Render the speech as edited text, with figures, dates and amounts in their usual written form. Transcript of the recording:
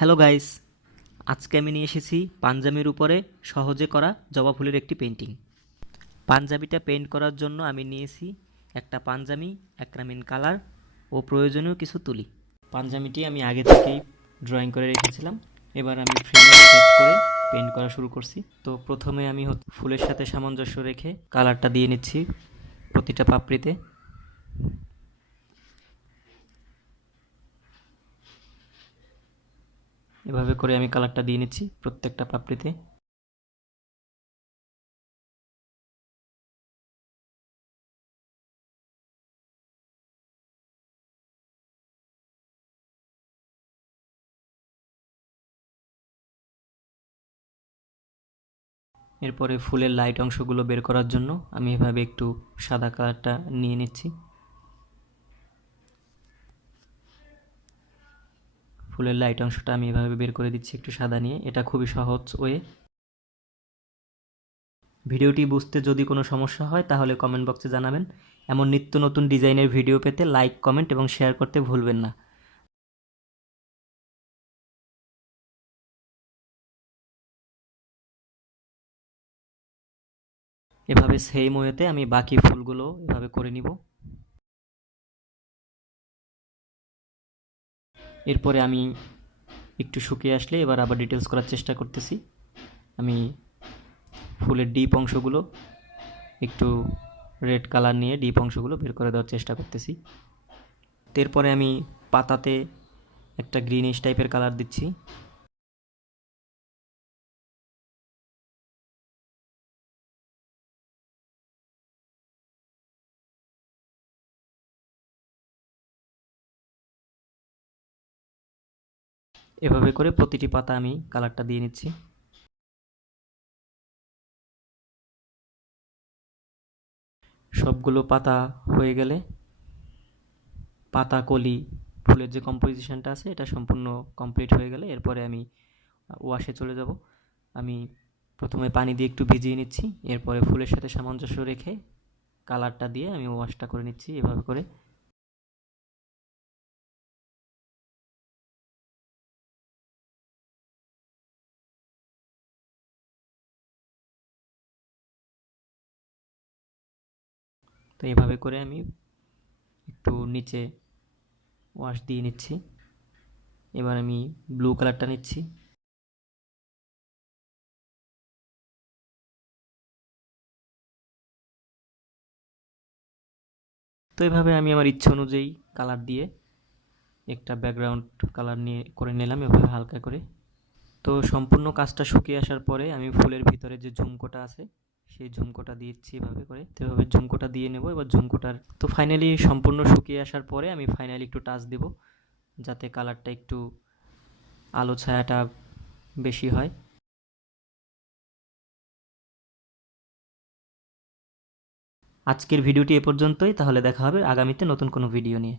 Hello guys, আজকে আমি নিয়ে এসেছি পাঞ্জাবির উপরে সহজে করা জবা ফুলের একটি পেন্টিং। পাঞ্জাবিটা পেইন্ট করার জন্য আমি নিয়েছি একটা পাঞ্জাবি, অ্যাক্রামিন কালার ও প্রয়োজনীয় কিছু তুলি। পাঞ্জাবিটি আমি আগে থেকেই ড্রয়িং করে রেখেছিলাম। এবার আমি ফ্রেমে সেট করে পেইন্ট করা শুরু করছি। তো প্রথমে আমি ফুলের সাথে সামঞ্জস্য রেখে কালারটা দিয়ে নিচ্ছি প্রতিটা পাপড়িতে। এভাবে করে আমি কালারটা দিয়ে নিচ্ছি প্রত্যেকটা পাপড়িতে। এরপরে ফুলের লাইট অংশগুলো বের করার জন্য আমি এভাবে একটু সাদা কালারটা নিয়ে নিচ্ছি। ফুলের লাইট অংশটা আমি এভাবে বের করে দিচ্ছি একটু সাদা নিয়ে। এটা খুবই সহজ ওয়ে। ভিডিওটি বুঝতে যদি কোনো সমস্যা হয় তাহলে কমেন্ট বক্সে জানাবেন। এমন নিত্য নতুন ডিজাইনের ভিডিও পেতে লাইক, কমেন্ট এবং শেয়ার করতে ভুলবেন না। এভাবে সেম ওয়েতে আমি বাকি ফুলগুলো এভাবে করে নিব। এরপরে আমি একটু শুকিয়ে আসলে এবার আবার ডিটেলস করার চেষ্টা করতেছি। আমি ফুলের ডিপ অংশগুলো একটু রেড কালার নিয়ে ডিপ অংশগুলো বের করে দেওয়ার চেষ্টা করতেছি। এরপরে আমি পাতাতে একটা গ্রিনিশ টাইপের কালার দিচ্ছি। এভাবে করে প্রতিটি পাতা আমি কালারটা দিয়ে নিচ্ছি। সবগুলো পাতা হয়ে গেলে পাতা কলি ফুলের যে কম্পোজিশনটা আছে এটা সম্পূর্ণ কমপ্লিট হয়ে গেলে এরপরে আমি ওয়াশে চলে যাব। আমি প্রথমে পানি দিয়ে একটু ভিজিয়ে নিচ্ছি, এরপরে ফুলের সাথে সামঞ্জস্য রেখে কালারটা দিয়ে আমি ওয়াশটা করে নিচ্ছি এভাবে করে। তো এভাবে করে আমি একটু নিচে ওয়াশ দিয়ে নিচ্ছি। এবার আমি ব্লু কালারটা নিচ্ছি। তো এভাবে আমি আমার ইচ্ছে অনুযায়ী কালার দিয়ে একটা ব্যাকগ্রাউন্ড কালার নিয়ে করে নিলাম এভাবে হালকা করে। তো সম্পূর্ণ কাজটা শুকিয়ে আসার পরে আমি ফুলের ভিতরে যে ঝুমকোটা আছে সেই ঝুমকোটা দিচ্ছি এভাবে করে। তো এভাবে ঝুমকোটা দিয়ে নেব। এবার ঝুমকোটার তো ফাইনালি সম্পূর্ণ শুকিয়ে আসার পরে আমি ফাইনালি একটু টাচ দেব যাতে কালারটা একটু আলো ছায়াটা বেশি হয়। আজকের ভিডিওটি এ পর্যন্তই। তাহলে দেখা হবে আগামীতে নতুন কোনো ভিডিও নিয়ে।